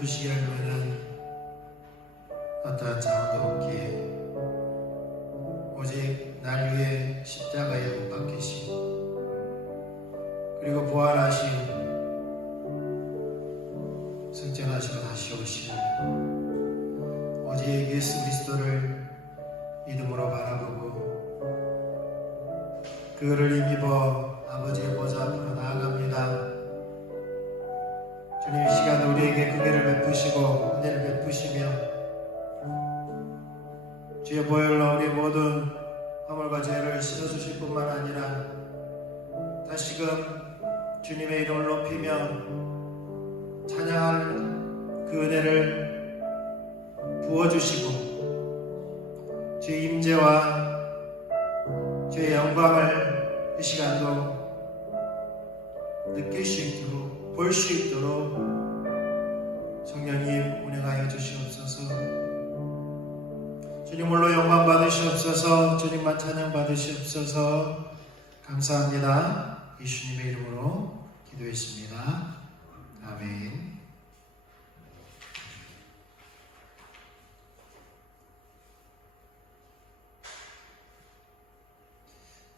베푸시게 할 만한 어떠한 자원도 없기에 오직 날 위해 십자가에 못 박히신 그리고 부활하신 승천하시고 다시 오실 오직 예수 그리스도를 믿음으로 바라보고 그를 힘입어 아버지의 보좌 앞으로 나아갑니다. 주님 이 시간 우리에게 긍휼을 베푸시고 은혜를 베푸시며 주의 보혈로 우리 모든 허물과 죄를 씻어주실 뿐만 아니라 다시금 주님의 이름을 높이며 찬양할 그 은혜를 부어주시고 주의 임재와 주의 영광을 이 시간도 느낄 수 있도록 볼 수 있도록 성령님 운행하여 주시옵소서. 주님 홀로 영광 받으시옵소서. 주님만 찬양 받으시옵소서. 감사합니다. 예수님의 이름으로 기도했습니다. 아멘.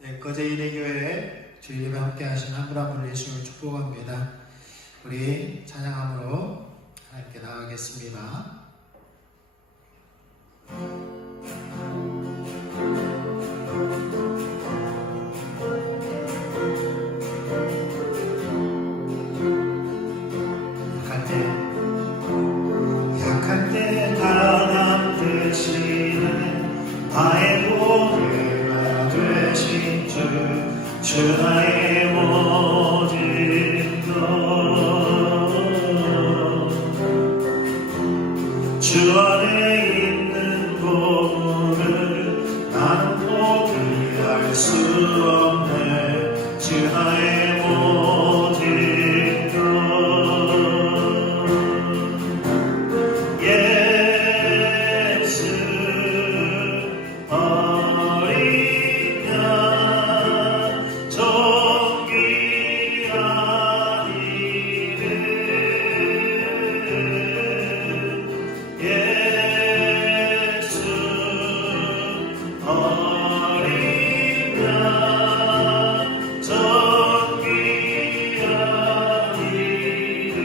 네, 거제인의교회 주일예배 함께 하신 한 분 한 분을 예수님을 축복합니다. 우리 찬양함으로 하나님께 나아가겠습니다. 약할 때 강함 되시는 나의 보배가 되신 주 나의 모든 것 주 안에 있는 보물을 나는 포기할 수 없네. 주 나의 모든 것 예수 어린 양 존귀한 이름 예수 어린 양 존귀한 이름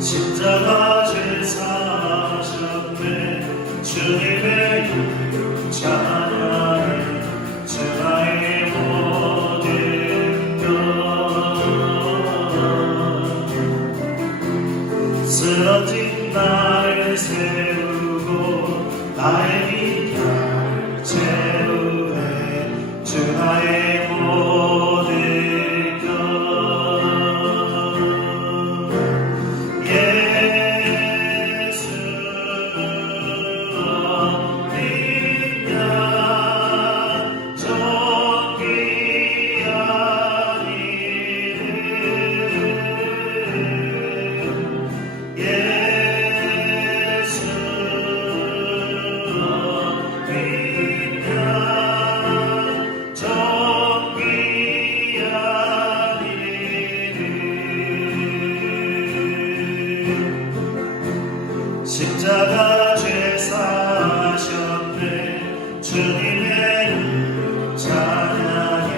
십자가 죄 사하셨네. 주님의 이름 찬양해. 주 나의 모든 것 쓰러진 나를 세우고 나의 빛을 채우네. 주 나의 모든 것 예수 어린 양 존귀한 이름 예수 어린 양 존귀한 이름 십자가 죄 사하셨네. 주님의 이름 찬양해.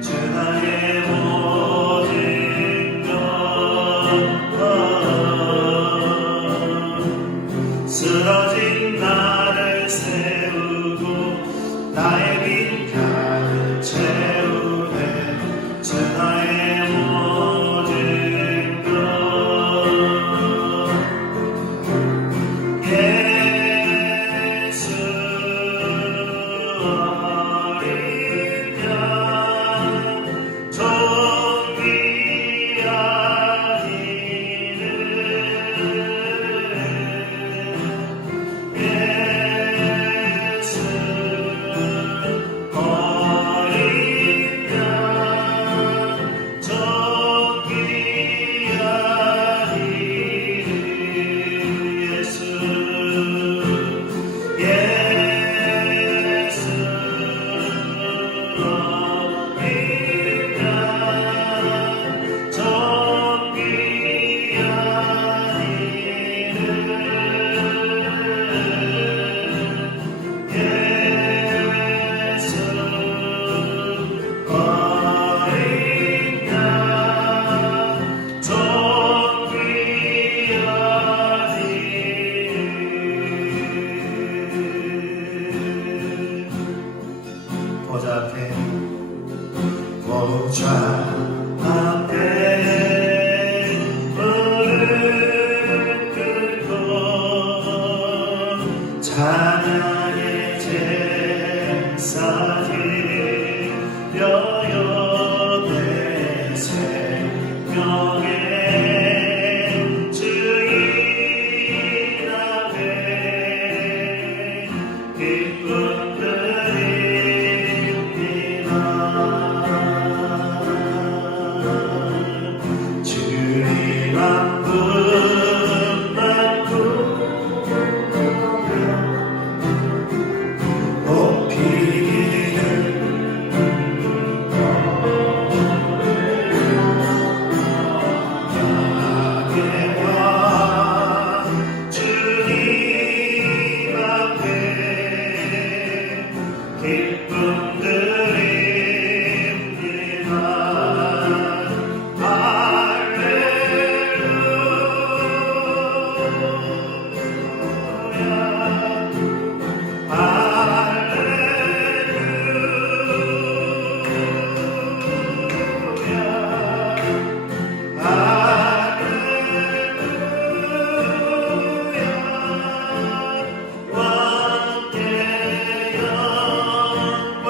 주 나의 모든 것 쓰러진 나를 세우고 나의 빛을 채우네. 주 나의 모든 것 예수 어린 양 존귀한 이름 예수 어린 보좌 앞에 보좌 앞에 무릎 꿇고 찬양의 제사 드려요 내 생명의 주인 앞에 기쁨 드립니다. 주님 한 분만 높이기를 주님 앞에 기쁨 드립니다. 왕께 영광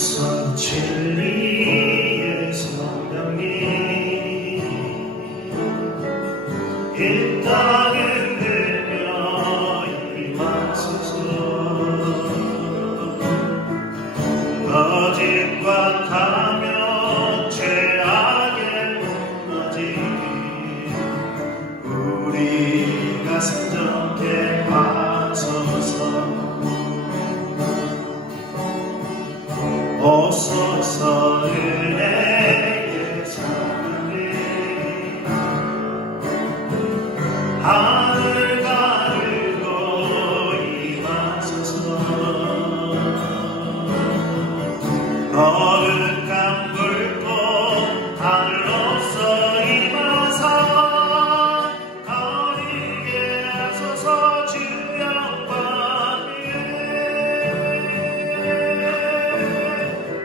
오소서 진리의 성령님 이 땅에 들려 임하소서 거짓과 타며 죄악에 무너진 우리 가슴 정케 하소서 오소서 은혜의 성령님 하늘 가르고 임하소서 거룩한 불꽃 하늘로서 임하사 가리게 하소서 주 영광 위에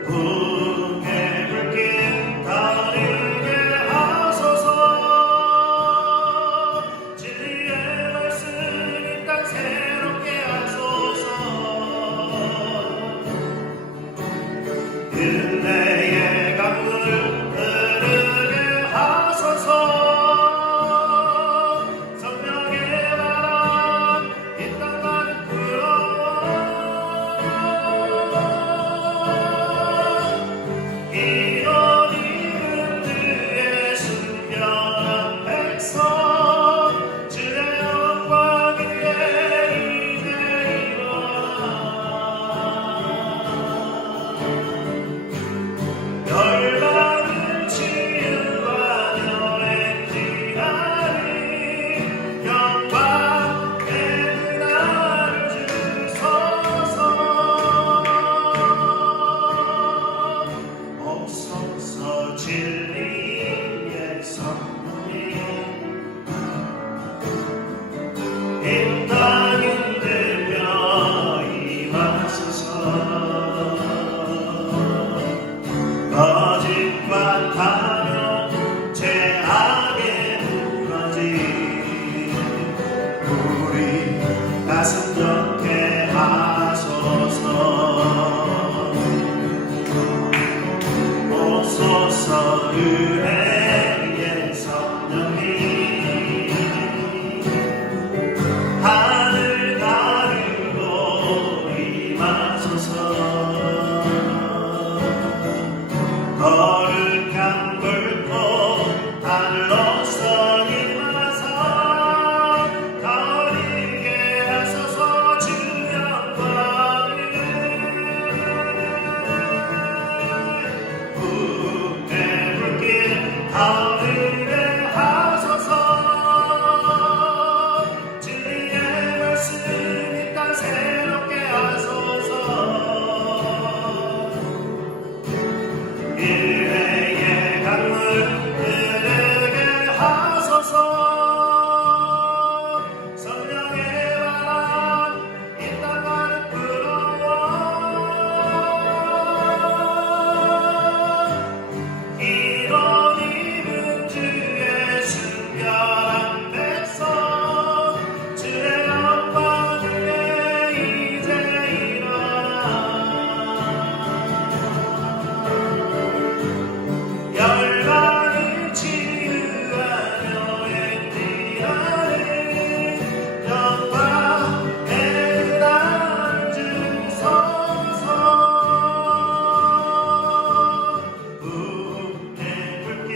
부흥의 불길 가리게 하소서 진리의 말씀 이 땅 새롭게 하소서 은혜의 강물 흐르게 하소서 성령의 바람 이 땅 가득 불어와 이런 입은 주의 순결한 백성 주의 영광 위에 이제 일어나 열방을 치유하며 행진하리 영광의 은혜를 주소서 오소서 진리의 성령님 이 땅 흔들며 임하소서 거짓과 타며 죄악에 무너진 우리 가슴 정케 하소서 오소서 은혜의 성령님 하늘 가르고 임하소서 거룩한 불꽃 하늘로서 임하사 가리게 하소서 주 영광 위에 부흥의 불길 가리게 하소서 진리의 말씀 이 땅 새롭게 하소서 은혜의 강물 흐르게 하소서 성령의 바람 이 땅 가득 불어와 이런 입은 주의 순결한 백성 주의 영광 위에 이제 일어나 열방을 치유하며 행진하리 영광의 은혜를 주소서 부흥의 불길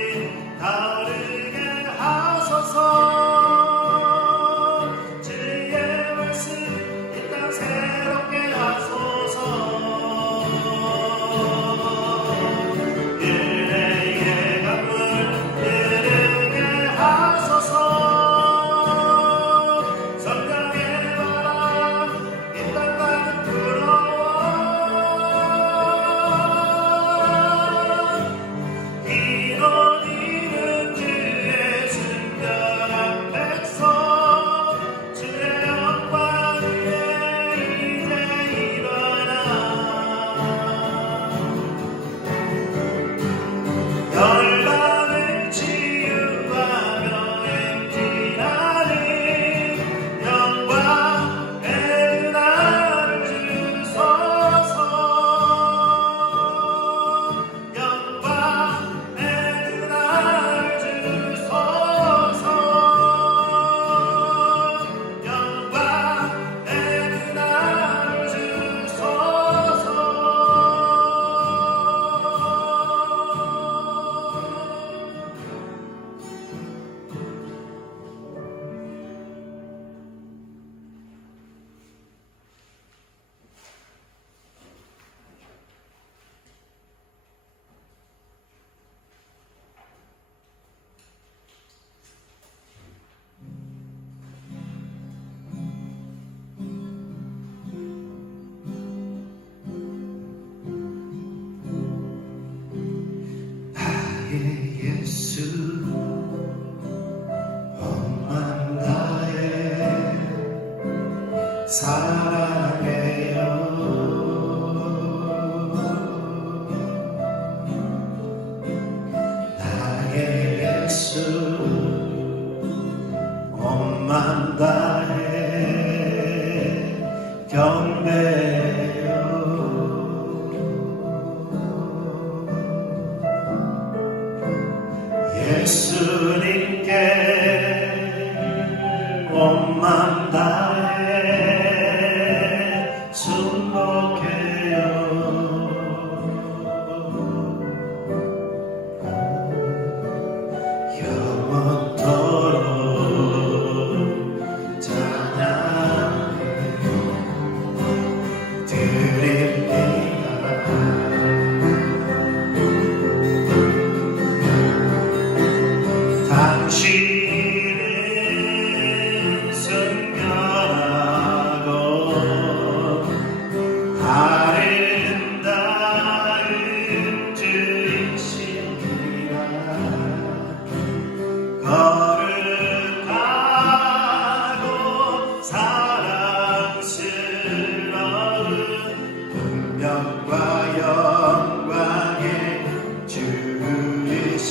타오르게 하소서 진리의 말씀 이 땅 새롭게 하소서 은혜의 강물 흐르게 하소서 성령의 바람 이 땅 가득 불어와 이런 입은 주의 순결한 백성 주의 영광 위에 사랑해요. 나의 예수 온맘 다해 경배해요. 예수님께 온맘 다해 순복해요. 영원토록 찬양 드립니다. 당신은 순결하고 아름다운 주이시니라. 거룩하고 사랑스러운 능력과 영광의 주이십니다.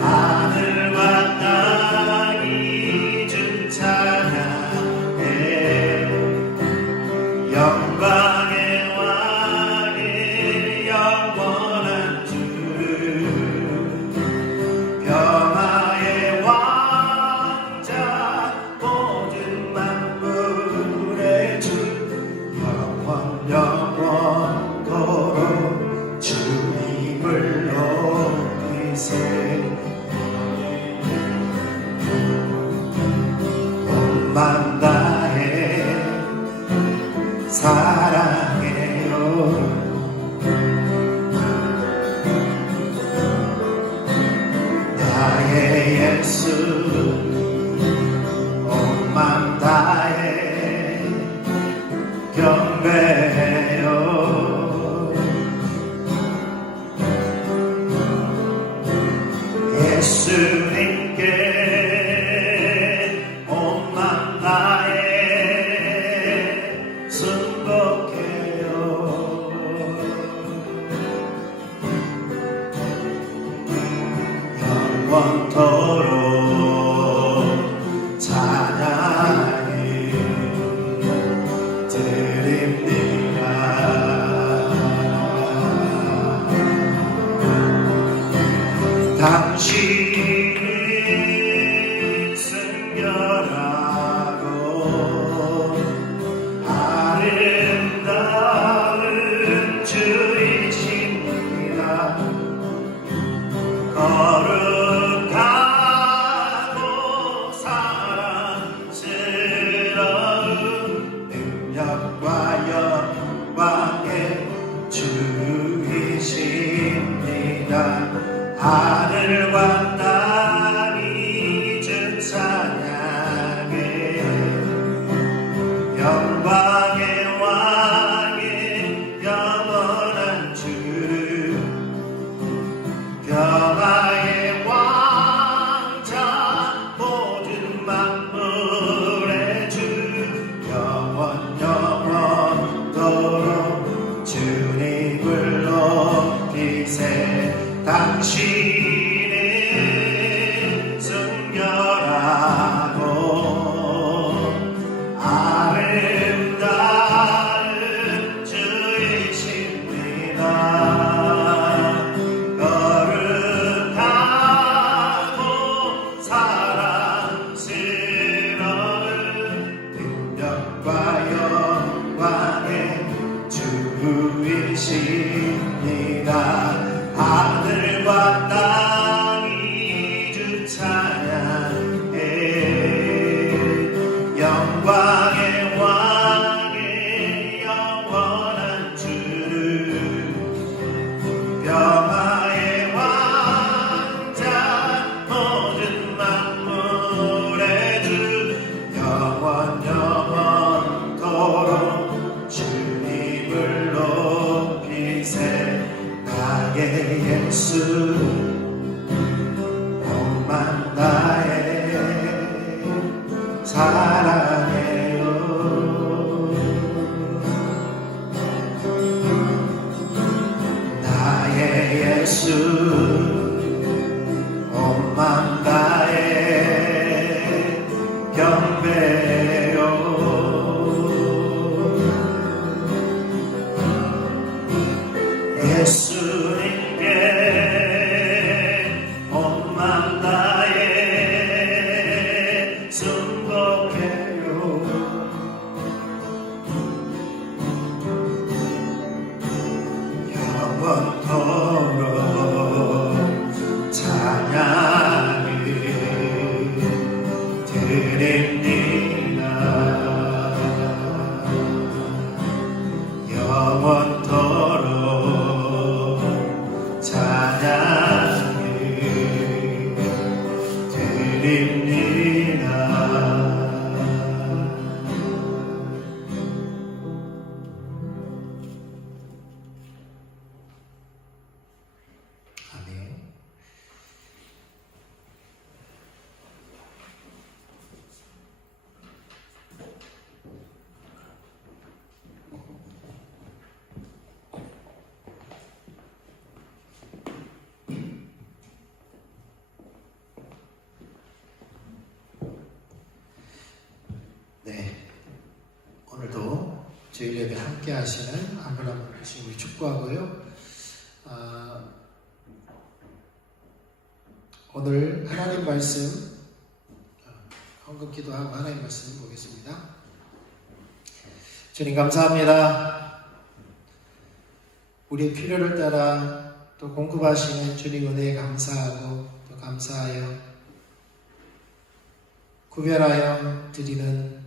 하늘과 땅이 주 찬양해 영광의 왕의 영원한 주 평화의 왕자 모든 만물의 주 영원 영원토록 주님을 높이세. 온맘 다해 사랑해요. 나의 예수 온맘 다해 경배해요. 예수님께 온맘 다해 순복해요. 영원토록 찬양이 드립니다. 당신은 순결하고 아름다운 주이십니다. 거룩하고 사랑스러운 능력과 영광의 주이십니다. 하늘과 땅이 주 찬양해 영광의 왕의 영원한 주 평화의 왕자 모든 만물의 주 영원 영원토록 주님을 높이세. 당신은 순결하고 아름다운 주이십니다. 거룩하고 사랑스러운 능력과 영광의 주이십니다. 하늘과 땅이 주 찬양해 영광의 왕의 영원한 주 평화의 왕자 모든 만물의 주 영원 영원토록 주님을 높이세. 나의 예수 온맘 다해 사랑해 온 맘 다해 경배요. 예수님께 온 맘 다해 순복해요. 영원토록 찬양을 드립니다. 영원토록 찬양을 드립니다. 아멘. 네, 오늘도 주일 예배 함께 하시는 아브라함 주님을 축복하고요. 오늘 하나님 말씀 헌금 기도하고 하나님 말씀 보겠습니다. 주님 감사합니다. 우리의 필요를 따라 또 공급하시는 주님 은혜에 감사하고 또 감사하여 구별하여 드리는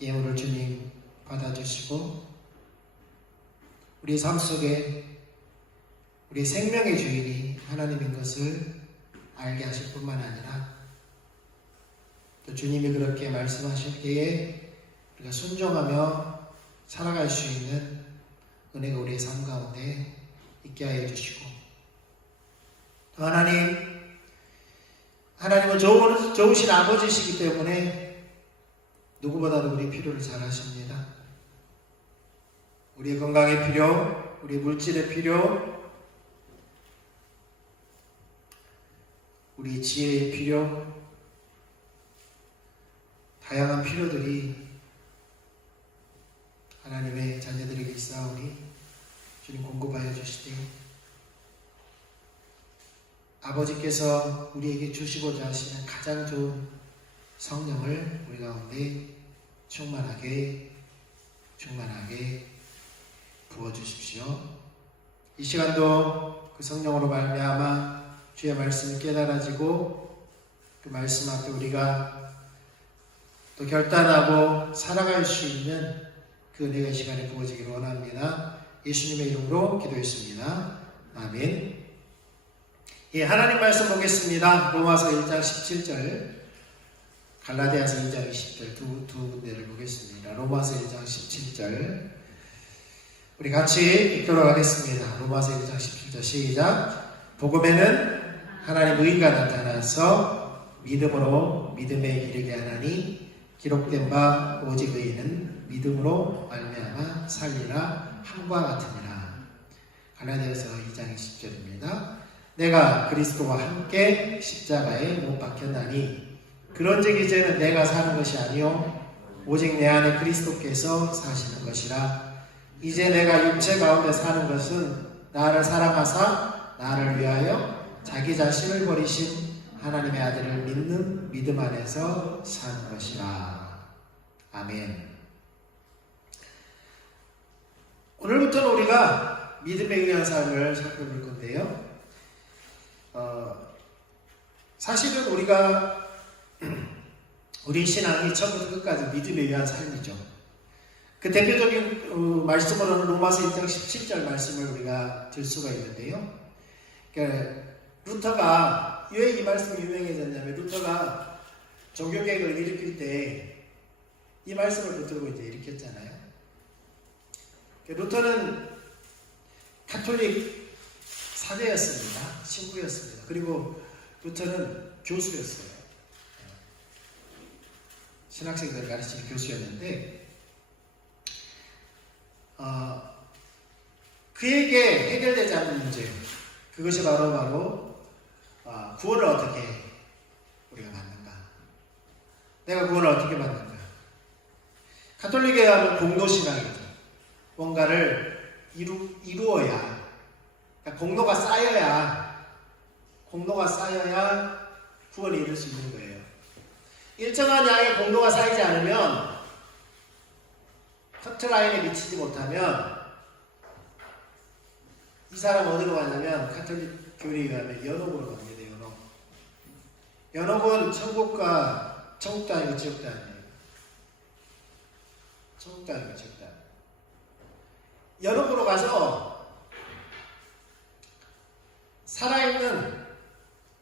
예물을 주님 받아주시고 우리 삶 속에 우리 생명의 주인이 하나님인 것을 알게 하실 뿐만 아니라 또 주님이 그렇게 말씀하셨기에 우리가 순종하며 살아갈 수 있는 은혜가 우리의 삶 가운데 있게 하여 주시고 또 하나님은 좋으신 아버지시기 때문에 누구보다도 우리 필요를 잘 아십니다. 우리의 건강의 필요, 우리의 물질의 필요, 우리 지혜의 필요, 다양한 필요들이 하나님의 자녀들에게 있사오니 주님 공급하여 주시되 아버지께서 우리에게 주시고자 하시는 가장 좋은 성령을 우리 가운데 충만하게 부어주십시오. 이 시간도 그 성령으로 말미암아 주의 말씀이 깨달아지고 그 말씀 앞에 우리가 또 결단하고 살아갈 수 있는 그 은혜의 시간이 부어지기를 원합니다. 예수님의 이름으로 기도했습니다. 아멘. 예, 하나님 말씀 보겠습니다. 로마서 1장 17절, 갈라디아서 2장 20절 두 군데를 보겠습니다. 로마서 1장 17절 우리 같이 읽도록 하겠습니다. 로마서 1장 17절 시작. 복음에는 하나님 의가 나타나서 믿음으로 믿음에 이르게 하나니 기록된 바 오직 의인은 믿음으로 말미암아 살리라 함과 같으니라. 갈라디아서 2장 20절입니다. 내가 그리스도와 함께 십자가에 못 박혔나니 그런즉 이제는 내가 사는 것이 아니요 오직 내 안에 그리스도께서 사시는 것이라. 이제 내가 육체 가운데 사는 것은 나를 사랑하사 나를 위하여 자기 자신을 버리신 하나님의 아들을 믿는 믿음 안에서 사는 것이라. 아멘. 오늘부터는 우리가 믿음에 의한 삶을 살펴볼 건데요. 사실은 우리 신앙이 처음부터 끝까지 믿음에 의한 삶이죠. 그 대표적인 말씀으로는 로마서 1장 17절 말씀을 우리가 들 수가 있는데요. 그러니까 루터가 왜 이 말씀이 유명해졌냐면 루터가 종교개혁을 일으킬 때 이 말씀을 붙들고 이제 일으켰잖아요. 루터는 가톨릭 사제였습니다. 신부였습니다. 그리고 루터는 교수였어요. 신학생들을 가르치는 교수였는데 그에게 해결되지 않는 문제, 그것이 바로 구원을 어떻게 우리가 받는가? 내가 구원을 어떻게 받는가? 가톨릭에 가면 공로신앙이죠. 뭔가를 이루어야, 그러니까 공로가 쌓여야 구원을 이룰 수 있는 거예요. 일정한 양의 공로가 쌓이지 않으면, 커트라인에 미치지 못하면 이 사람 어디로 가냐면 가톨릭 교리에 가면 연옥으로 갑니다. 연옥은 천국도 아니고 지옥도 아니에요. 천국도 아니고 지옥도 아니에요. 연옥으로 가서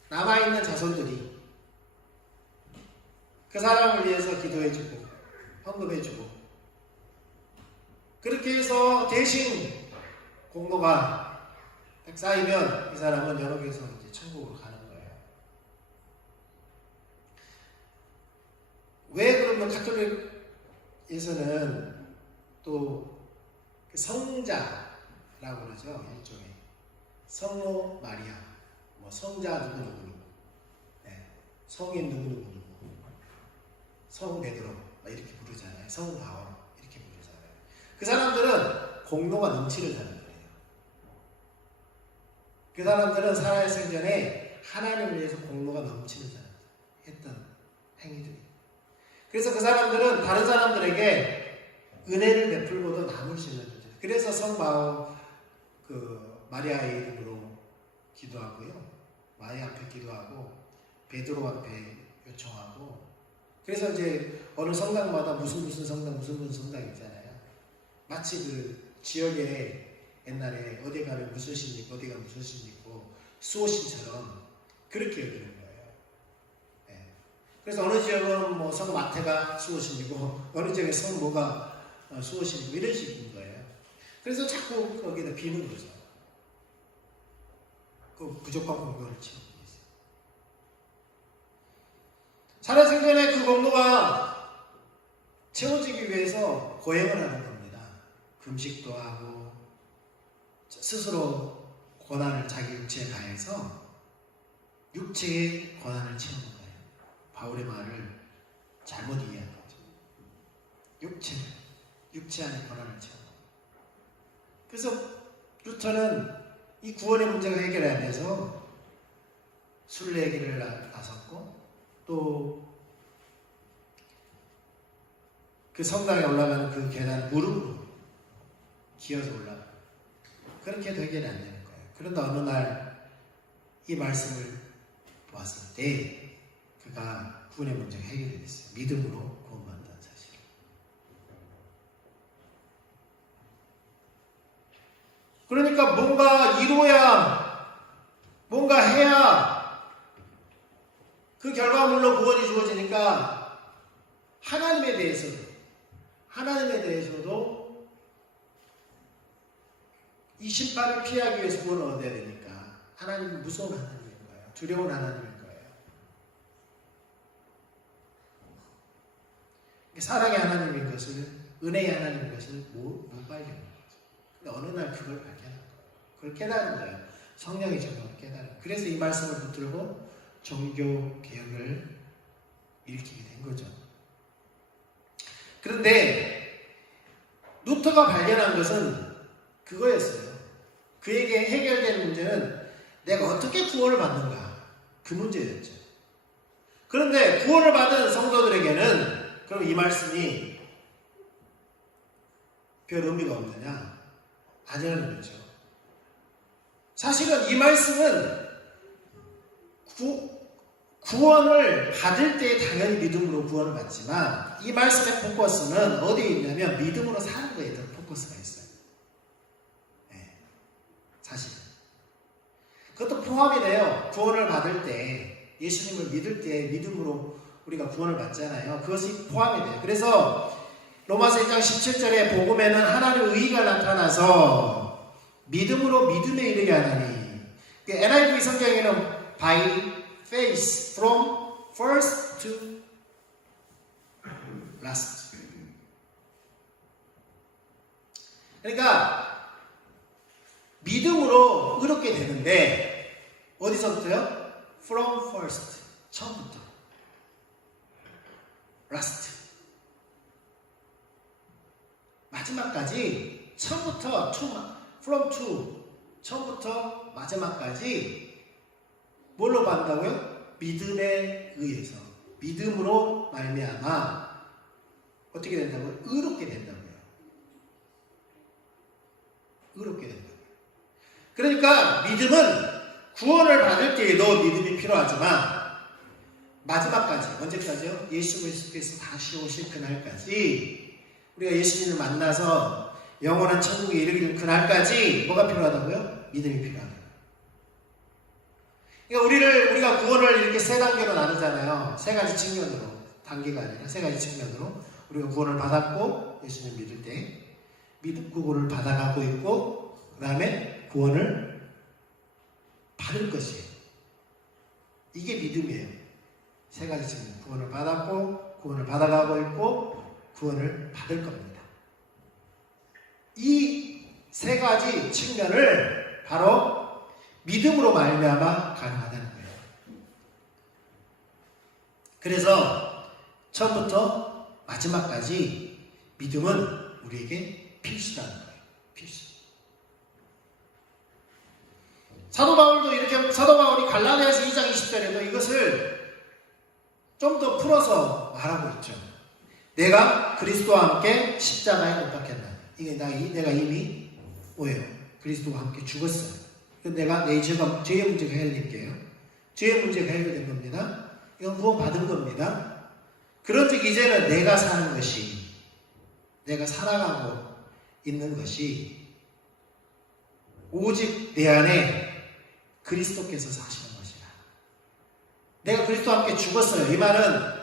남아있는 자손들이 그 사람을 위해서 기도해주고 헌금해주고, 그렇게 해서 대신 공로가 쌓이면 이 사람은 연옥에서 이제 천국으로 가는 거예요. 왜 그러면 가톨릭에서는 또 성자라고 그러죠. 일종의 성모 마리아, 뭐 성자 누구누구, 성인 누구누구, 성 베드로 이렇게 부르잖아요. 성 바울 이렇게 부르잖아요. 그 사람들은 공로가 넘치는 사람들이에요. 그 사람들은 살아야 생전에 하나님을 위해서 공로가 넘치는 사람들 했던 행위들이. 그래서 그 사람들은 다른 사람들에게 은혜를 베풀고도 남을 수 있는 존재. 그래서 성 바울 마리아의 이름으로 기도하고요. 마리아 앞에 기도하고 베드로 앞에 요청하고. 그래서 이제 어느 성당마다 무슨 성당 무슨 성당 있잖아요. 마치 지역에 옛날에 어디 가면 무슨 신 있고 어디가 무슨 신 있고 수호신처럼 그렇게 여기는 거예요. 그래서 어느 지역은 뭐 성 마태가 수호신이고 어느 지역에 성 뭐가 수호신이고 이런 식인 거예요. 그래서 자꾸 거기다 비는 거죠. 그 부족한 공로를 채우기 위해서. 살아생전에 그 공로가 채워지기 위해서 고행을 하는 겁니다. 금식도 하고 스스로 고난을 자기 육체에 가해서 육체의 고난을 채우는 거예요. 바울의 말을 잘못 이해한 거죠. 육체 안에 고난을 채우는 거예요. 그래서 루터는 이 구원의 문제가 해결해야 돼서 순례의 길을 나섰고, 또 그 성당에 올라가는 그 계단 무릎으로 기어서 올라가. 그렇게 해도 해결이 안 되는 거예요. 그런데 어느 날 이 말씀을 보았을 때 그가 구원의 문제가 해결이 됐어요. 믿음으로 구원받는다는 사실. 그러니까 뭔가 이루어야, 뭔가 해야 그 결과물로 구원이 주어지니까 하나님에 대해서도 이 심판을 피하기 위해서 구원을 얻어야 되니까 하나님은 무서운 하나님인 거예요. 두려운 하나님인 거예요. 사랑의 하나님인 것을, 은혜의 하나님인 것을 못 발견한 거죠. 근데 어느 날 그걸 발견한 거예요. 그걸 깨달은 거예요. 성령이 정말 깨달은 거예요. 그래서 이 말씀을 붙들고 종교 개혁을 일으키게 된 거죠. 그런데 루터가 발견한 것은 그거였어요. 그에게 해결되는 문제는 내가 어떻게 구원을 받는가, 그 문제였죠. 그런데 구원을 받은 성도들에게는 그럼 이 말씀이 별 의미가 없느냐? 아니라는 거죠. 사실은 이 말씀은 구원을 받을 때 당연히 믿음으로 구원을 받지만 이 말씀의 포커스는 어디에 있냐면 믿음으로 사는 거에 더 포커스가 있어요. 사실은. 그것도 포함이 돼요. 구원을 받을 때, 예수님을 믿을 때 믿음으로 우리가 구원을 받잖아요. 그것이 포함이 돼요. 그래서 로마서 1장 17절에 복음에는 하나님의 의의가 나타나서 믿음으로 믿음에 이르게 하나니, NIV 성경에는 by faith from first to last. 그러니까 믿음으로 의롭게 되는데 어디서부터요? From first, 처음부터. Last, 마지막까지 처음부터 from to, 처음부터 마지막까지 뭘로 받는다고요? 믿음에 의해서, 믿음으로 말미암아 어떻게 된다고요? 의롭게 된다고요. 의롭게 된다고요. 그러니까 믿음은 구원을 받을 때에도 믿음이 필요하지만 마지막까지, 언제까지요? 예수 그리스도께서 다시 오실 그날까지, 우리가 예수님을 만나서 영원한 천국에 이르기를 그날까지 뭐가 필요하다고요? 믿음이 필요하다고요. 그러니까 우리가 구원을 이렇게 세 단계로 나누잖아요. 세 가지 측면으로, 단계가 아니라 세 가지 측면으로 우리가 구원을 받았고 예수님 믿을 때 믿음 구원을 받아가고 있고, 그 다음에 구원을 받을 것이에요. 이게 믿음이에요. 세 가지 측면. 구원을 받았고, 구원을 받아가고 있고, 구원을 받을 겁니다. 이 세 가지 측면을 바로 믿음으로 말미암아 가능하다는 거예요. 그래서 처음부터 마지막까지 믿음은 우리에게 필수라는 거예요. 필수. 사도 바울이 갈라디아서 2장 20절에도 이것을 좀 더 풀어서 말하고 있죠. 내가 그리스도와 함께 십자가에 못 박혔다. 이게 내가 이미 뭐예요? 그리스도와 함께 죽었어요. 내가 내 죄의 문제가 해결될게요. 죄의 문제가 해결된 겁니다. 이건 구원받은 겁니다. 그런즉 이제는 내가 사는 것이, 내가 살아가고 있는 것이 오직 내 안에 그리스도께서 사시는 것이라. 내가 그리스도와 함께 죽었어요. 이 말은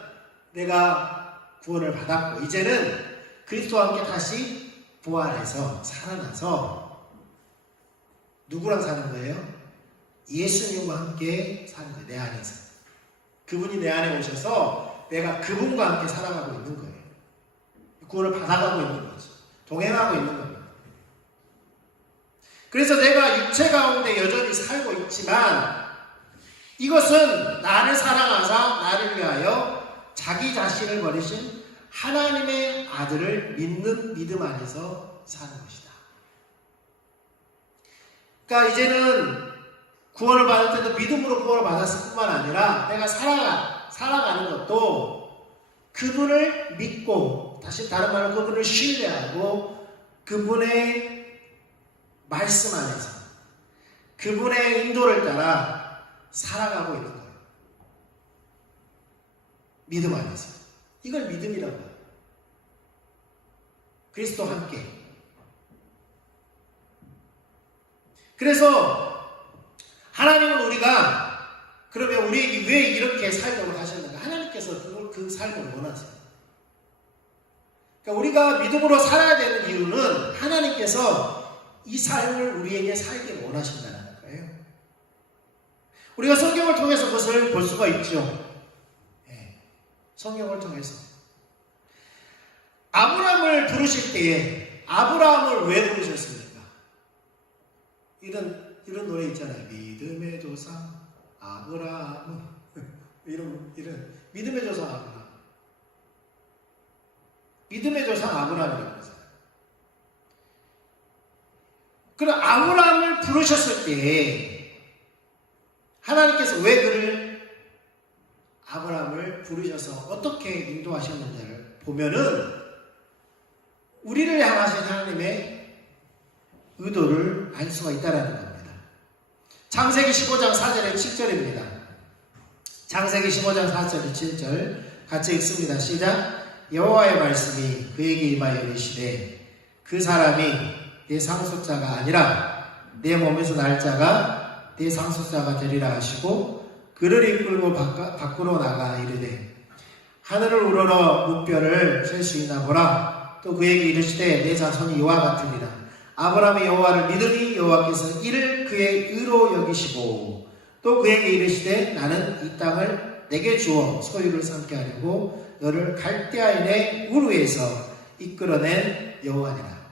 내가 구원을 받았고 이제는 그리스도와 함께 다시 부활해서 살아나서 누구랑 사는 거예요? 예수님과 함께 사는 거예요. 내 안에서. 그분이 내 안에 오셔서 내가 그분과 함께 살아가고 있는 거예요. 구원을 받아가고 있는 거죠. 동행하고 있는 겁니다. 그래서 내가 육체 가운데 여전히 살고 있지만 이것은 나를 사랑하사 나를 위하여 자기 자신을 버리신 하나님의 아들을 믿는 믿음 안에서 사는 것이다. 그러니까 이제는 구원을 받을 때도 믿음으로 구원을 받았을 뿐만 아니라 내가 살아가는 것도 그분을 믿고, 다시 다른 말로 그분을 신뢰하고 그분의 말씀 안에서 그분의 인도를 따라 살아가고 있는 거예요. 믿음 안에서. 이걸 믿음이라고 해요. 그리스도와 함께. 그래서 하나님은 그러면 우리에게 왜 이렇게 살도록 하셨는가? 하나님께서 그 삶을 원하세요. 그러니까 우리가 믿음으로 살아야 되는 이유는 하나님께서 이 삶을 우리에게 살기를 원하신다는 거예요. 우리가 성경을 통해서 그것을 볼 수가 있죠. 성경을 통해서. 아브라함을 부르실 때에 아브라함을 왜 부르셨습니까? 이런 노래 있잖아요. 믿음의 조상 아브라함. 이런 믿음의 조상 아브라함. 믿음의 조상 아브라함이라고 하잖아요. 그럼 아브라함을 부르셨을 때 하나님께서 왜 아브라함을 부르셔서 어떻게 인도하셨는지를 보면은 우리를 향하신 하나님의 의도를 알 수가 있다는 겁니다. 창세기 15장 4절에 7절입니다. 창세기 15장 4절에 7절 같이 읽습니다. 시작. 여호와의 말씀이 그에게 임하여 이르시되 그 사람이 내 상속자가 아니라 내 몸에서 날 자가 내 상속자가 되리라 하시고 그를 이끌고 밖으로 나가 이르되 하늘을 우러러 무뼈를 셀 수 있나 보라. 또 그에게 이르시되 내 자손이 이와 같으리라. 아브라함이 여호와를 믿으니 여호와께서 이를 그의 의로 여기시고 또 그에게 이르시되 나는 이 땅을 내게 주어 소유를 삼게 하려고 너를 갈대아인의 우르에서 이끌어낸 여호와니라.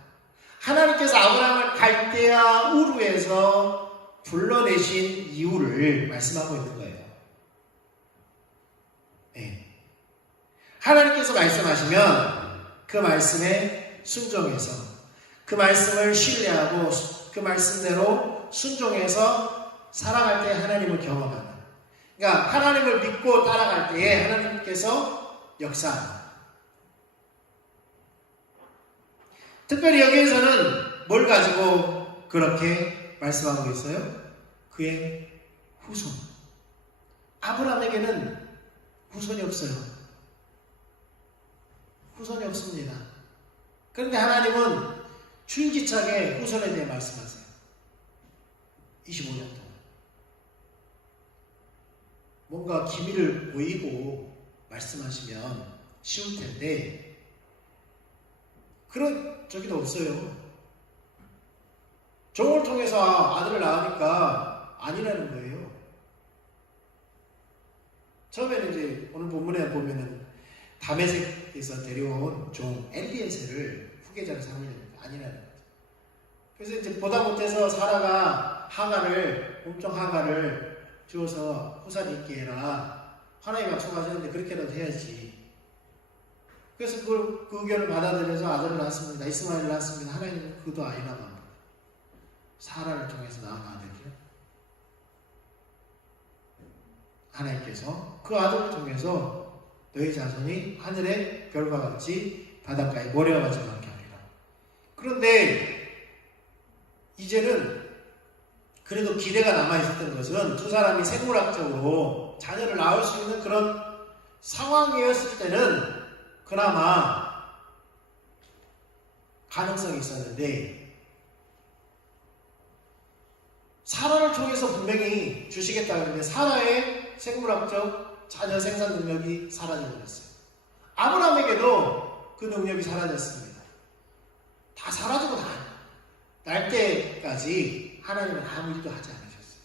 하나님께서 아브라함을 갈대아 우르에서 불러내신 이유를 말씀하고 있는 거예요. 네. 하나님께서 말씀하시면 그 말씀에 순종해서 그 말씀을 신뢰하고 그 말씀대로 순종해서 살아갈 때 하나님을 경험하는, 그러니까 하나님을 믿고 따라갈 때에 하나님께서 역사하는. 특별히 여기에서는 뭘 가지고 그렇게 말씀하고 있어요? 그의 후손. 아브라함에게는 후손이 없어요. 후손이 없습니다. 그런데 하나님은 줄기차게 후손에 대해 말씀하세요. 25년 동안. 뭔가 기미를 보이고 말씀하시면 쉬울 텐데 그런 적이 없어요. 종을 통해서 아들을 낳으니까 아니라는 거예요. 처음에는 이제 오늘 본문에 보면은 다메섹에서 데려온 종 엘리에셀을 후계자로 삼으려는 아니라는 거죠. 그래서 이제 보다 못해서 사라가 엄청 하가를 주어서 후사를 있게 해라. 하나님 약속하셨는데 그렇게라도 해야지. 그래서 그 의견을 받아들여서 아들을 낳았습니다. 이스마엘을 낳았습니다. 하나님은 그도 아니라만 사라를 통해서 낳은 아들이요. 하나님께서 그 아들을 통해서 너희 자손이 하늘의 별과 같이 바닷가의 모래와 같이 많게 하리라. 그런데 이제는 그래도 기대가 남아있었던 것은 두 사람이 생물학적으로 자녀를 낳을 수 있는 그런 상황이었을 때는 그나마 가능성이 있었는데 사라를 통해서 분명히 주시겠다고 했는데 사라의 생물학적 자녀 생산 능력이 사라져버렸어요. 아브라함에게도 그 능력이 사라졌습니다. 다 사라지고 날 때까지 하나님은 아무 일도 하지 않으셨어요.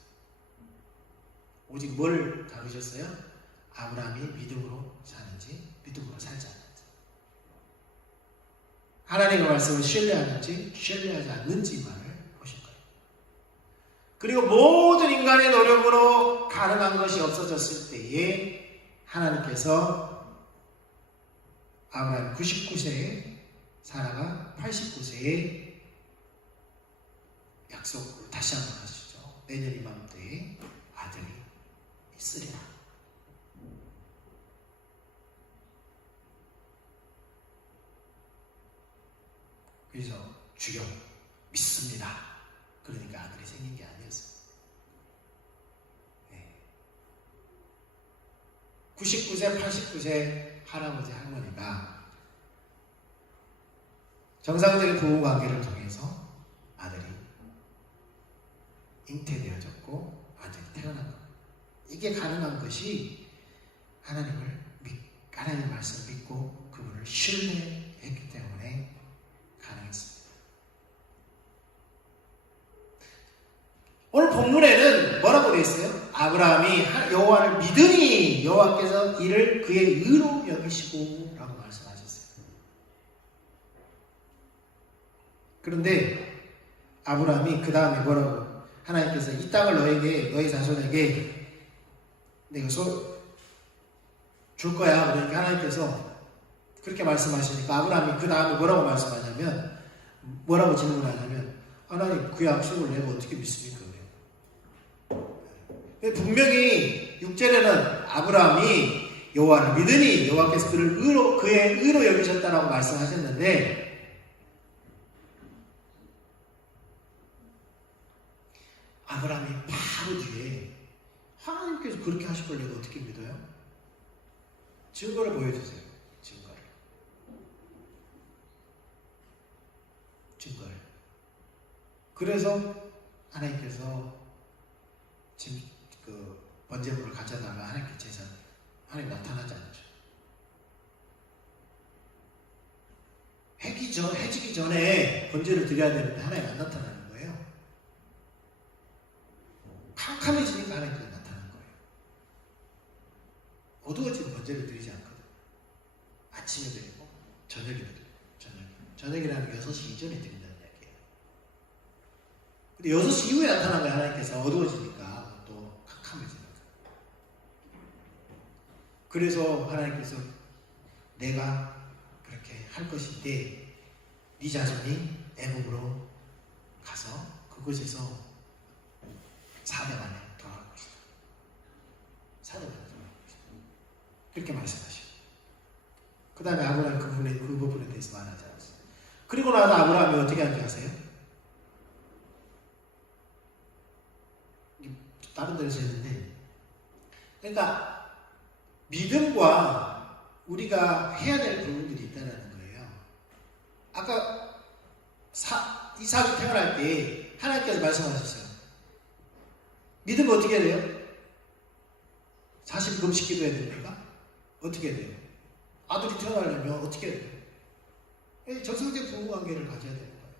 오직 뭘 다루셨어요? 아브라함이 믿음으로 사는지 믿음으로 살지 않는지, 하나님의 말씀을 신뢰하는지 신뢰하지 않는지만을 보신 거예요. 그리고 모든 인간의 노력으로 가능한 것이 없어졌을 때에 하나님께서 아브라함 99세에 사라가 89세에 약속을 다시 한번 하시죠. 내년 이맘때에 아들이 있으리라. 그래서 주여 믿습니다. 그러니까 아들이 생긴 게 아니었어요. 99세, 89세 할아버지 할머니가 정상적인 부부관계를 통해서 아들이 잉태되어졌고 아들이 태어난 겁니다. 이게 가능한 것이 하나님의 말씀을 믿고 그분을 신뢰했기 때문에 가능했습니다. 오늘 본문에는 뭐라고 되어 있어요? 아브라함이 여호와를 믿으니 여호와께서 이를 그의 의로 여기시고 라고 말씀하셨어요. 그런데 아브라함이 그 다음에 뭐라고? 하나님께서 이 땅을 너희 자손에게 내가 줄 거야. 그러니까 하나님께서 그렇게 말씀하시니까 아브라함이 그 다음에 뭐라고 말씀하냐면, 뭐라고 질문하냐면, 하나님 그 약속을 내가 어떻게 믿습니까? 그래요. 분명히 6절에는 아브라함이 여호와를 믿으니 여호와께서 그의 의로 여기셨다라고 말씀하셨는데, 아브라함이 바로 뒤에 하나님께서 그렇게 하실 걸 내가 어떻게 믿어요? 증거를 보여주세요. 증거를. 그래서 하나님께서 지금 그 번제물을 가져다가 하나님께 제사를 하나님 나타나지 않죠. 해지기 전에 번제를 드려야 되는데 하나님 안 나타나는 거예요. 캄캄해지니까 하나님께서 나타나는 거예요. 어두워지면 번제를 드리지 않거든. 아침에 드리고 저녁에 드리고 저녁이라는 6시 이전에 드린다는 얘기예요. 근데 6시 이후에 나타난 거예요. 하나님께서 어두워지니까 또 캄캄해지니까. 그래서 하나님께서 내가 그렇게 할 것인데 네 자손이 애굽으로 가서 그곳에서 4대 만에 돌아올 것이다. 4대 만에 돌아올 것이다. 이렇게 말씀하시고 그 다음에 아브라함이 그 부분에 대해서 말하지 않았어요. 그리고 나서 아브라함이 어떻게 하는지 아세요? 다른 데서 했는데, 그러니까 믿음과 우리가 해야 될 부분들이 있다는 거예요. 아까 이삭이 태어날 때 하나님께서 말씀하셨어요. 믿으면 어떻게 해야 돼요? 40일 금식 기도해야 됩니까? 어떻게 해야 돼요? 아들이 태어나려면 어떻게 해야 돼요? 정상적 부부관계를 가져야 되는 거예요.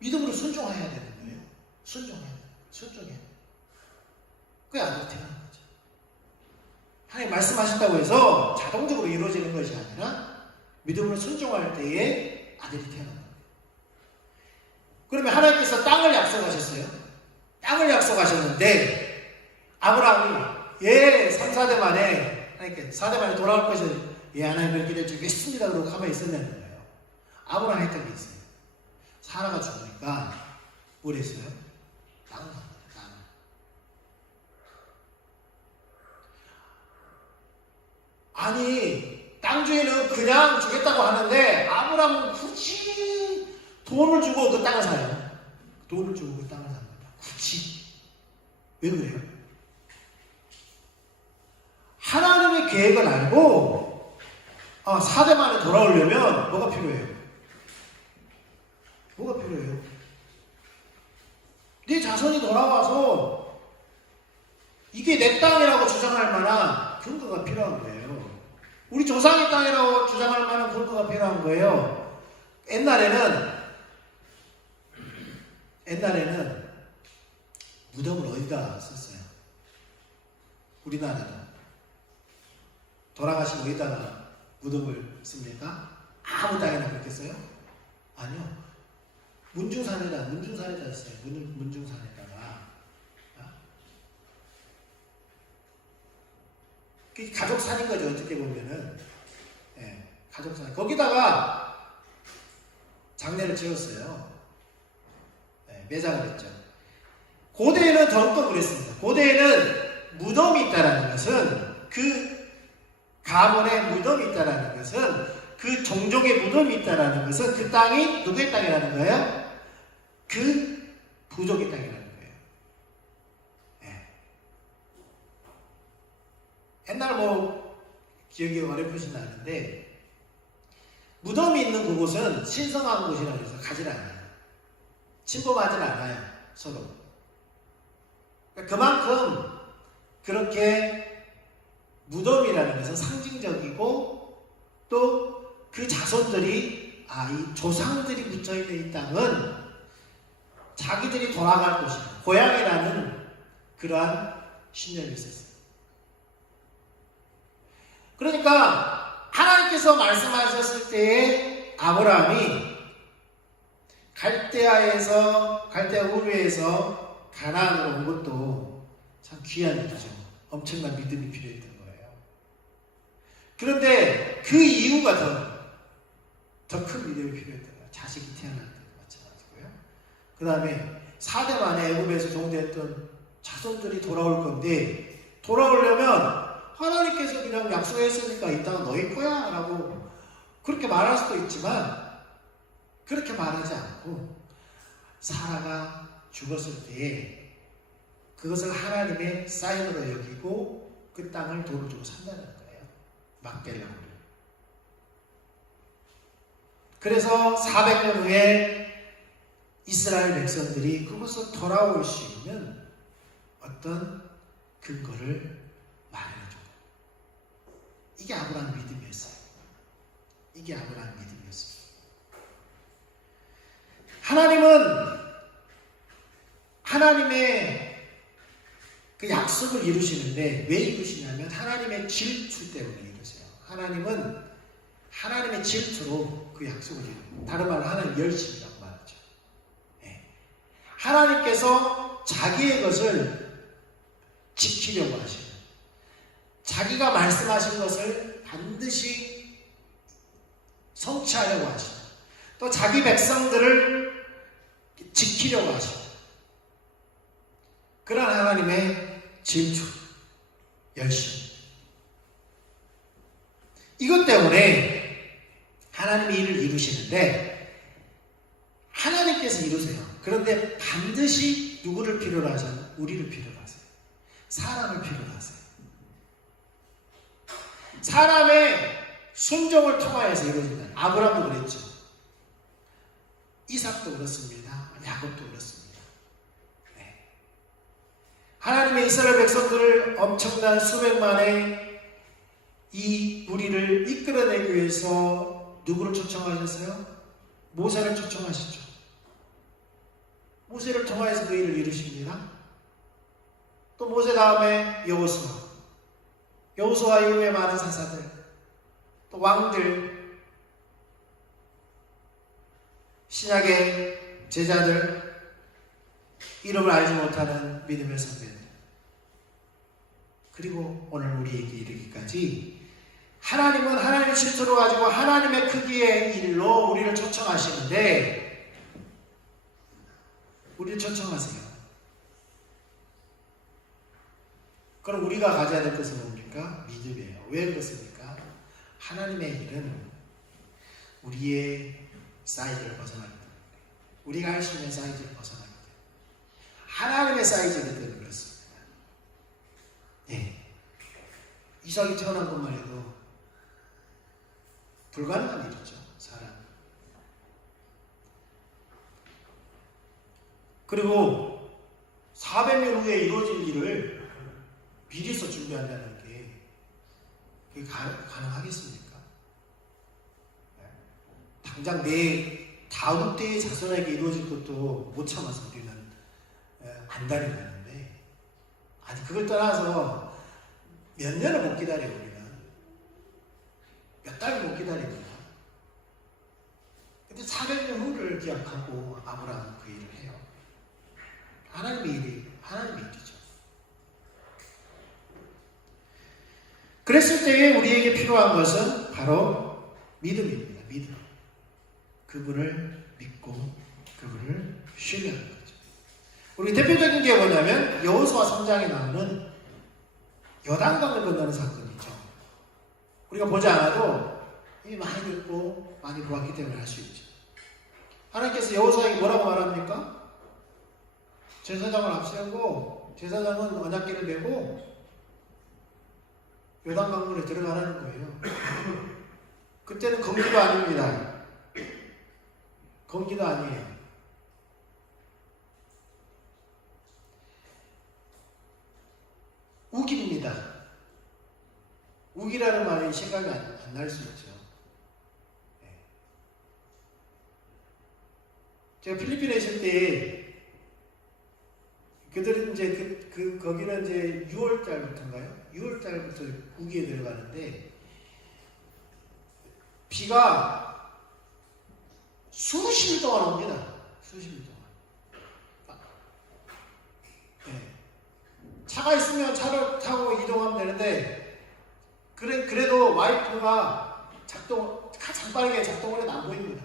믿음으로 순종해야 되는 거예요. 순종해야 돼요. 순종해야 돼요. 그게 아들이 태어나는 거죠. 하나님 말씀하신다고 해서 자동적으로 이루어지는 것이 아니라 믿음으로 순종할 때에 아들이 태어나는 거예요. 그러면 하나님께서 땅을 약속하셨어요. 땅을 약속하셨는데 아브라함이 3, 4대 만에 하나님께 4대 만에 돌아올 것을 하나님 그렇게 될 줄 믿습니다. 그러고 가만히 있었다는 거예요. 아브라함 했던 게 있어요. 사라가 죽으니까 뭘 했어요? 땅을 갑니다. 땅을. 아니 땅 주인은 그냥 주겠다고 하는데 아브라함은 굳이 돈을 주고 그 땅을 사요. 돈을 주고 그 땅을 삽니다. 굳이. 왜 그래요? 하나님의 계획을 알고 4대 만에 돌아오려면 뭐가 필요해요? 뭐가 필요해요? 네 자손이 돌아와서 이게 내 땅이라고 주장할 만한 근거가 필요한 거예요. 우리 조상의 땅이라고 주장할 만한 근거가 필요한 거예요. 옛날에는 무덤을 어디다 썼어요? 우리나라는 돌아가신 어디다가 무덤을 씁니까? 아무 땅에나 그렇게 써요? 아니요. 문중산에다 했어요. 문중산에다가. 그게 가족산인 거죠. 어떻게 보면은. 가족산. 거기다가 장례를 지었어요. 매장을 했죠. 고대에는 더욱더 그랬습니다. 고대에는 무덤이 있다라는 것은 그 가문에 무덤이 있다라는 것은 그 종족의 무덤이 있다라는 것은 그 땅이 누구의 땅이라는 거예요? 그 부족의 땅이라는 거예요. 옛날 기억이 어렴풋이 나는데 무덤이 있는 그곳은 신성한 곳이라고 해서 가지 않아요. 침범하지는 않아요. 서로. 그만큼 그렇게 무덤이라는 것은 상징적이고 또 그 자손들이 이 조상들이 묻혀있는 이 땅은 자기들이 돌아갈 곳이다. 고향이라는 그러한 신념이 있었어요. 그러니까 하나님께서 말씀하셨을 때에 아브라함이 갈대아 우르에서 가나안으로 온 것도 참 귀한 일이죠. 엄청난 믿음이 필요했던 거예요. 그런데 그 이유가 더 큰 믿음이 필요했던 거예요. 자식이 태어날 때도 마찬가지고요. 그 다음에 4대 만에 애굽에서 종되었던 자손들이 돌아올 건데 돌아오려면 하나님께서 그냥 약속했으니까 이 땅은 너희 거야 라고 그렇게 말할 수도 있지만 그렇게 말하지 않고 사라가 죽었을 때에 그것을 하나님의 사인으로 여기고 그 땅을 돈을 주고 산다는 거예요. 막벨라고를. 그래서 400년 후에 이스라엘 백성들이 그것을 돌아올 수 있는 어떤 근거를 마련해줘요. 이게 아브라함 믿음이었어요. 이게 아브라함 믿음이었어요. 하나님은 하나님의 그 약속을 이루시는데 왜 이루시냐면 하나님의 질투 때문에 이루세요. 하나님은 하나님의 질투로 그 약속을 이루고 다른 말로 하나님 열심이라고 말하죠. 하나님께서 자기의 것을 지키려고 하시는, 자기가 말씀하신 것을 반드시 성취하려고 하시는, 또 자기 백성들을 지키려고 하시는 그런 하나님의 질투, 열심. 이것 때문에 하나님이 일을 이루시는데 하나님께서 이루세요. 그런데 반드시 누구를 필요로 하세요? 우리를 필요로 하세요. 사람을 필요로 하세요. 사람의 순종을 통하여서 이루어진다. 아브라함도 그랬죠. 이삭도 그렇습니다. 야곱도 그렇습니다. 네. 하나님의 이스라엘 백성들을 엄청난 수백만의 이 무리를 이끌어내기 위해서 누구를 초청하셨어요? 모세를 초청하시죠. 모세를 통하여서 그 일을 이루십니다. 또 모세 다음에 여호수아 이후에 많은 사사들, 또 왕들, 신약의 제자들, 이름을 알지 못하는 믿음의 선배들, 그리고 오늘 우리에게 이르기까지 하나님은 하나님의 질투로 가지고 하나님의 크기의 일로 우리를 초청하시는데 우리를 초청하세요. 그럼 우리가 가져야 될 것은 뭡니까? 믿음이에요. 왜 그렇습니까? 하나님의 일은 우리의 사이즈를 벗어나기 때문에, 우리가 할 수 있는 사이즈를 벗어나기 때문에, 하나님의 사이즈이기 때문에 그렇습니다. 예. 이삭이 태어난 것만 해도 불가능한 일이죠. 사람. 그리고 400년 후에 이루어질 일을 미리서 준비한다는 게 그게 가능하겠습니까? 당장 내 다음 때의 자손에게 이루어질 것도 못 참아서 우리는 안달이 나는데, 아니 그걸 떠나서 몇 년을 못 기다려요. 우리는 몇 달을 못 기다립니다. 근데 400년 후를 기약하고 아브라함은 그 일을 해요. 하나님의 일이죠. 그랬을 때에 우리에게 필요한 것은 바로 믿음입니다. 믿음. 그분을 믿고 그분을 신뢰하는 거죠. 우리 대표적인 게 뭐냐면 여호수아 3장에 나오는 요단강을 건너는 사건이죠. 우리가 보지 않아도 이미 많이 듣고 많이 보았기 때문에 알 수 있죠. 하나님께서 여호수아에게 뭐라고 말합니까? 제사장을 앞세우고 제사장은 언약궤를 메고 요단강물에 들어가라는 거예요. 그때는 건기도 아닙니다. 건기도 아니에요. 우기입니다. 우기라는 말이 생각이 안 날 수 있죠. 네. 제가 필리핀에 있을 때 그들은 이제 거기는 이제 6월달부터인가요? 6월달부터 우기에 들어가는데 비가 수십 동안 옵니다. 수십 동안. 네. 차가 있으면 차를 타고 이동하면 되는데 그래도 와이프가 가장 빠르게 작동을 해도 안 보입니다.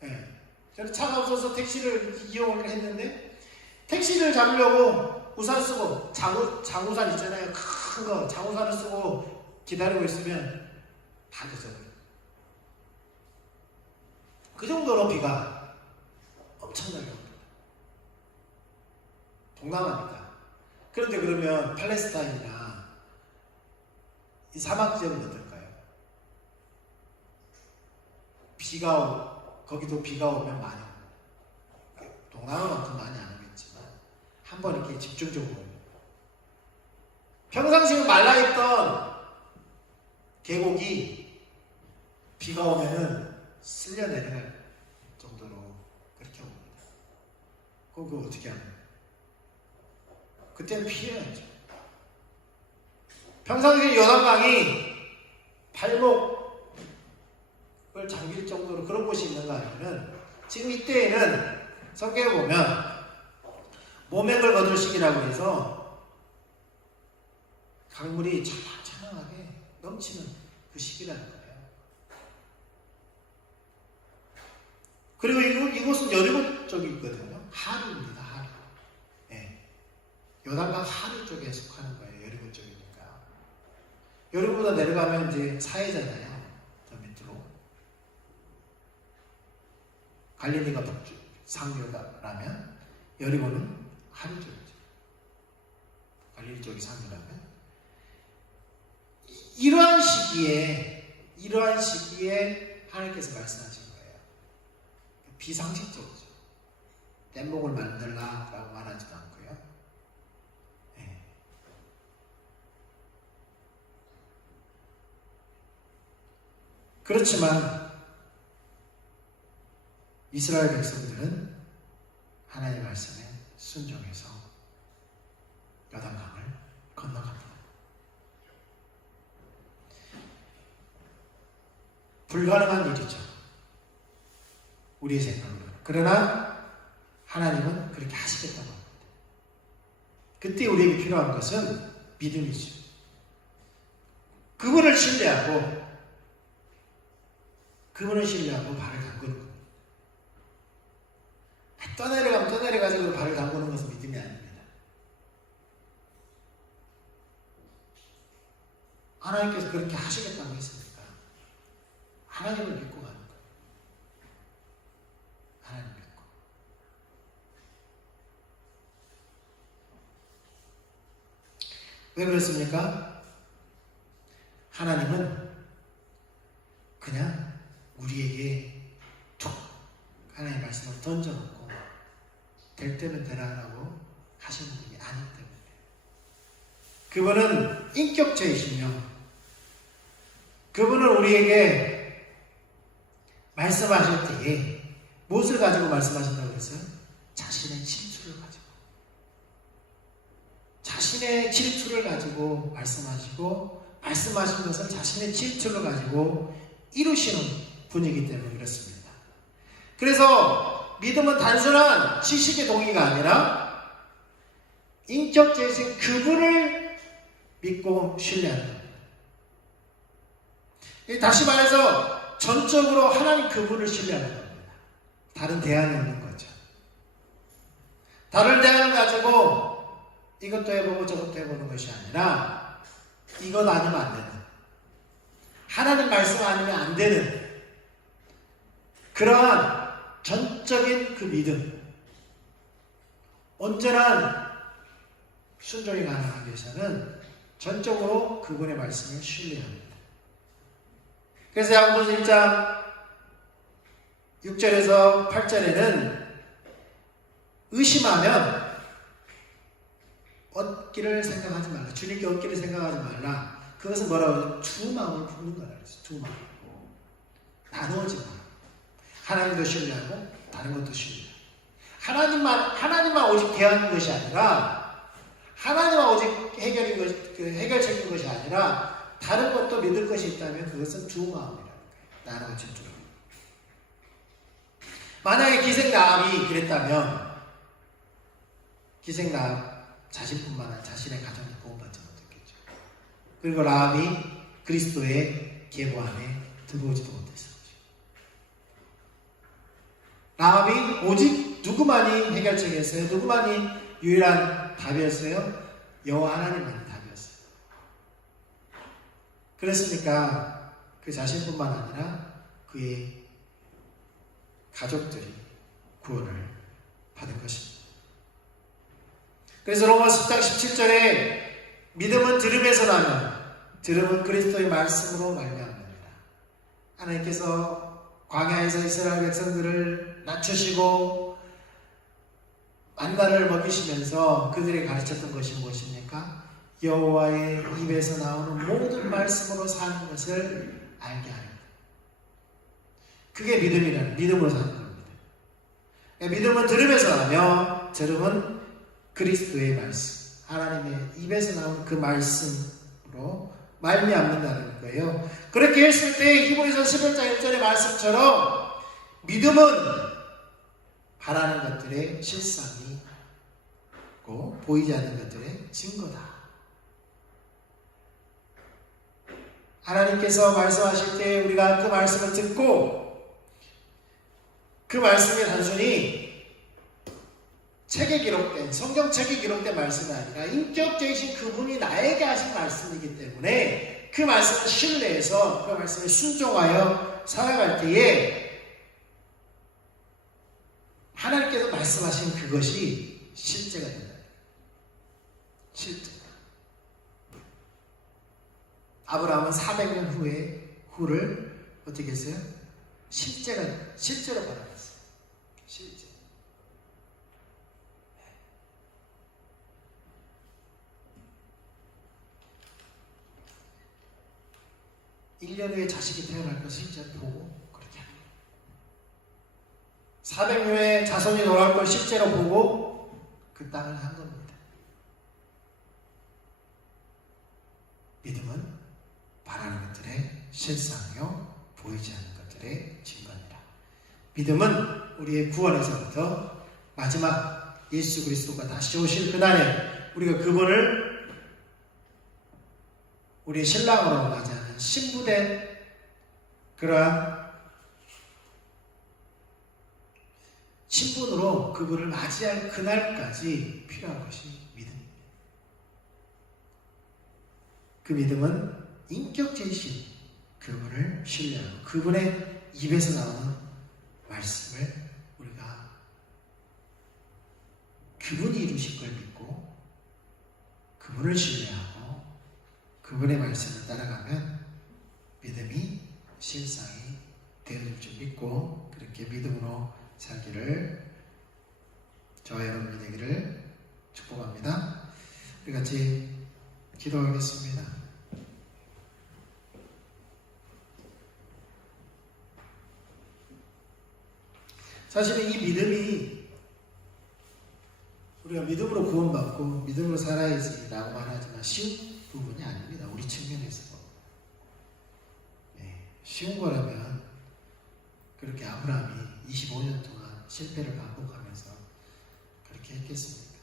네. 저는 차가 없어서 택시를 이용을 했는데 택시를 잡으려고 우산 쓰고 장우산 있잖아요. 큰 거 장우산을 쓰고 기다리고 있으면 다 늦어버려요. 그 정도로 비가 엄청나게 옵니다. 동남아니까. 그런데 그러면 팔레스타인이나 이 사막 지역은 어떨까요? 거기도 비가 오면 많이 옵니다. 동남아만큼 많이 안 오겠지만 한 번 이렇게 집중적으로 옵니다. 평상시에 말라있던 계곡이 비가 오면은 쓸려 내려갈 정도로 그렇게 옵니다. 그거 어떻게 하나요? 그때는 피해야죠. 평상시에 요단강이 발목을 잠길 정도로 그런 곳이 있는가 하면은 지금 이때에는 성경에 보면 모맥을 거둘 시기라고 해서 강물이 찰랑찰랑하게 넘치는 그 시기라는 거예요. 그리고 이곳은 여리고 쪽이 있거든요. 하루입니다. 하루. 네. 요단강 하루 쪽에 속하는 거예요. 여리고 쪽이니까. 여리고보다 내려가면 이제 사해잖아요. 더 밑으로. 갈릴리가 북쪽, 상류라면 여리고는 하루 쪽이죠. 갈릴리 쪽이 상류라면. 이러한 시기에 하나님께서 말씀하신 거예요. 비상식적이죠. 뗏목을 만들라라고 말하지도 않고요. 네. 그렇지만 이스라엘 백성들은 하나님의 말씀에 순종해서 요단강을 건너갑니다. 불가능한 일이죠. 우리의 생각으로는. 그러나 하나님은 그렇게 하시겠다고 합니다. 그때 우리에게 필요한 것은 믿음이죠. 그분을 신뢰하고 발을 담그는 겁니다. 떠내려가지고 발을 담그는 것은 믿음이 아닙니다. 하나님께서 그렇게 하시겠다고 했으니까 하나님을 믿고 가는 거예요. 하나님 믿고. 왜 그렇습니까? 하나님은 그냥 우리에게 툭 하나님의 말씀을 던져놓고 될 때면 되라라고 하시는 분이 아니기 때문에. 그분은 인격체이시며 그분은 우리에게 말씀하실 때에 무엇을 가지고 말씀하신다고 했어요? 자신의 질투를 가지고 말씀하시고 말씀하신 것을 자신의 질투를 가지고 이루시는 분이기 때문에 그렇습니다. 그래서 믿음은 단순한 지식의 동의가 아니라 인격체이신 그분을 믿고 신뢰하는 겁니다. 다시 말해서 전적으로 하나님 그분을 신뢰하는 겁니다. 다른 대안이 없는 거죠. 다른 대안을 가지고 이것도 해보고 저것도 해보는 것이 아니라 이것 아니면 안 되는, 하나님 말씀 아니면 안 되는 그러한 전적인 그 믿음, 온전한 순종이 가능하기 위해서는 전적으로 그분의 말씀을 신뢰합니다. 그래서 야고보서 1장 6절에서 8절에는 의심하면 얻기를 생각하지 말라. 주님께 얻기를 생각하지 말라. 그것은 뭐라고 하죠? 두 마음을 품는 거라 그랬어요. 두 마음. 나누어지 마. 하나님도 신뢰하고 다른 것도 신뢰하고. 하나님만 오직 대하는 것이 아니라, 하나님만 오직 해결책인 것이 아니라 다른 것도 믿을 것이 있다면 그것은 두 마음이라는 거예요. 나누어진 두 마음. 만약에 기생라합이 그랬다면 기생라합 자신뿐만 아니라 자신의 가정도 구원받지 못했겠죠. 그리고 라합이 그리스도의 계보 안에 들어오지도 못했었죠. 라합이 오직 누구만이 해결책이었어요? 누구만이 유일한 답이었어요? 여호와 하나님만이 답이었어요. 그랬으니까 그 자신뿐만 아니라 그의 가족들이 구원을 받은 것입니다. 그래서 로마서 10장 17절에 믿음은 들음에서 나며 들음은 그리스도의 말씀으로 말미암습니다. 하나님께서 광야에서 이스라엘 백성들을 낮추시고 만나를 먹이시면서 그들에게 가르쳤던 것이 무엇입니까? 여호와의 입에서 나오는 모든 말씀으로 사는 것을 알게 하는 것. 그게 믿음으로 사는 겁니다. 믿음은 들음에서 나며 들음은 그리스도의 말씀, 하나님의 입에서 나오는 그 말씀으로 말미암는다는 거예요. 그렇게 했을 때 히브리서 11장 1절의 말씀처럼 믿음은 바라는 것들의 실상이고 보이지 않는 것들의 증거다. 하나님께서 말씀하실 때 우리가 그 말씀을 듣고 그 말씀이 단순히 책에 기록된, 성경책에 기록된 말씀이 아니라 인격적이신 그분이 나에게 하신 말씀이기 때문에 그 말씀을 신뢰해서 그 말씀에 순종하여 살아갈 때에 하나님께서 말씀하신 그것이 실제가 된다. 실제가. 아브라함은 400년 후를 어떻게 했어요? 실제로 바라봤어요. 실제. 1년 후에 자식이 태어날 것을 실제로 보고 그렇게 합니다. 400년 후에 자손이 돌아올 걸 실제로 보고 그 땅을 한 겁니다. 믿음은 바라는 것들의 실상이요 보이지 않는 것들의 증거입니다. 믿음은 우리의 구원에서부터 마지막 예수 그리스도가 다시 오실 그날에 우리가 그분을 우리 신랑으로 맞이하는 신부된 그러한 신분으로 그분을 맞이할 그날까지 필요한 것이 믿음입니다. 그 믿음은 인격체이신 그분을 신뢰하고 그분의 입에서 나오는 말씀을 우리가 그분이 이루실 걸 믿고 그분을 신뢰하고 그분의 말씀을 따라가면 믿음이 실상이 되어질 줄 믿고 그렇게 믿음으로 살기를 저와 여러분이 되기를 축복합니다. 우리 같이 기도하겠습니다. 사실은 이 믿음이 우리가 믿음으로 구원받고 믿음으로 살아야지 라고 말하지만 쉬운 부분이 아닙니다. 우리 측면에서. 쉬운 거라면 그렇게 아브라함이 25년 동안 실패를 반복하면서 그렇게 했겠습니까?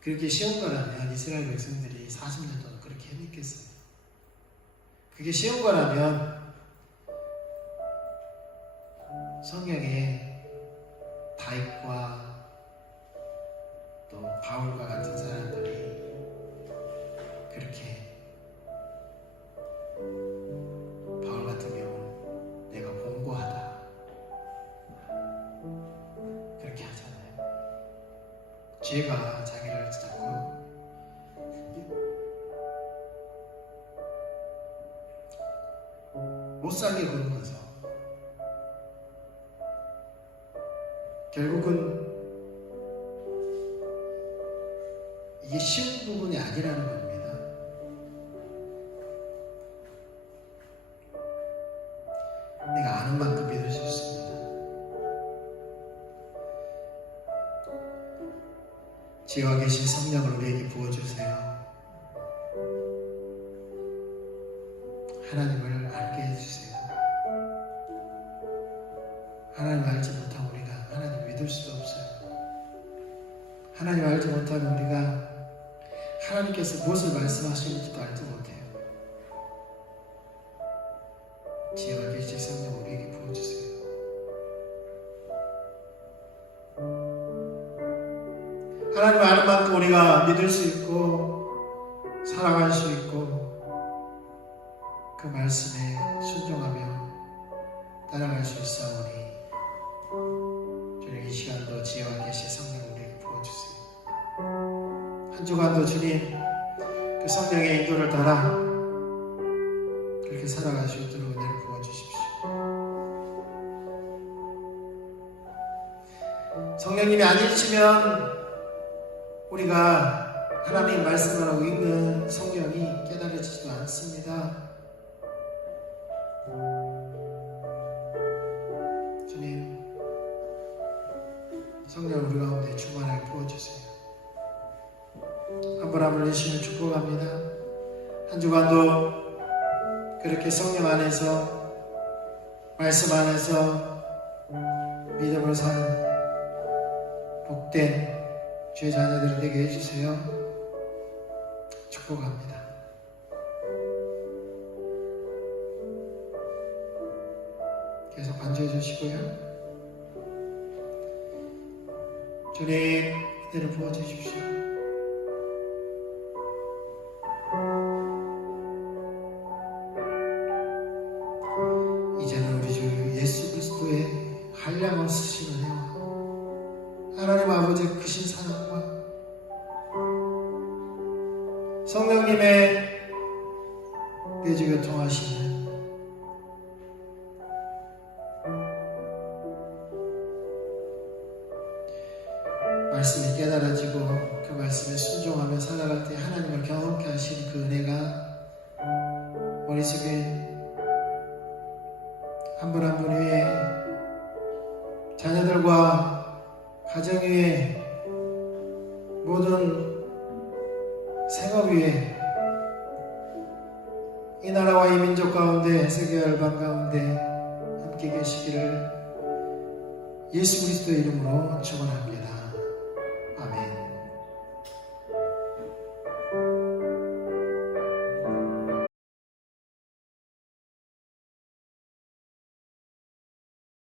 그렇게 쉬운 거라면 이스라엘 백성들이 40년 동안 그렇게 했겠어요? 그게 쉬운 거라면 성경에 다윗과 또 바울과 같은 사람들이 그렇게 바울 같은 경우는 내가 공고하다 그렇게 하잖아요. 죄가 자기를 자꾸 못 살게 굴면서 결국은 이게 쉬운 부분이 아니라는 겁니다. 내가 아는 만큼 믿을 수 있습니다. 지와 계신 성령을 우리에게 부어주세요. 하나님을 알게 해주세요. 하나님을 알지 못하면 우리가 하나님 믿을 수도 없어요. 하나님 알지 못하면 우리가 하나님께서 무엇을 말씀하시는지도 알지 못해요. 지혜와 계신 성령 우리에게 부어주세요. 하나님 아는 만큼 우리가 믿을 수 있고 살아갈 수 있고 그 말씀에 순종하며 따라갈 수 있사오니 주님 이 시간도 지혜와 계신 성령 우리에게 부어주세요. 한 주간도 주님 그 성령의 인도를 따라 그렇게 살아갈 수 있도록 은혜를 부어주십시오. 성령님이 아니시면 우리가 하나님 말씀을 하고 읽는 성경이 깨달아지지도 않습니다. 주님 성령 우리 가운데 충만하게 부어주세요. 한 분 한 분 예수님을 축복합니다. 한 주간도 그렇게 성령 안에서 말씀 안에서 믿음을 사는 복된 주의 자녀들이 되게 해주세요. 축복합니다. 계속 반주해 주시고요. 주님, 그대를 부어주십시오. 이제는 우리 주 예수 그리스도의 한량없으신 은혜와 하나님 아버지의 크신 사랑과 성령님의 내주 교통하시는 말씀이 깨달아지고 그 말씀에 순종하며 살아갈 때 하나님을 경험케 하신 그 은혜가 머릿속에 한 분 한 분 위에 자녀들과 가정 위에 모든 생업 위에 이 나라와 이 민족 가운데 세계 열방 가운데 함께 계시기를 예수 그리스도의 이름으로 축원합니다.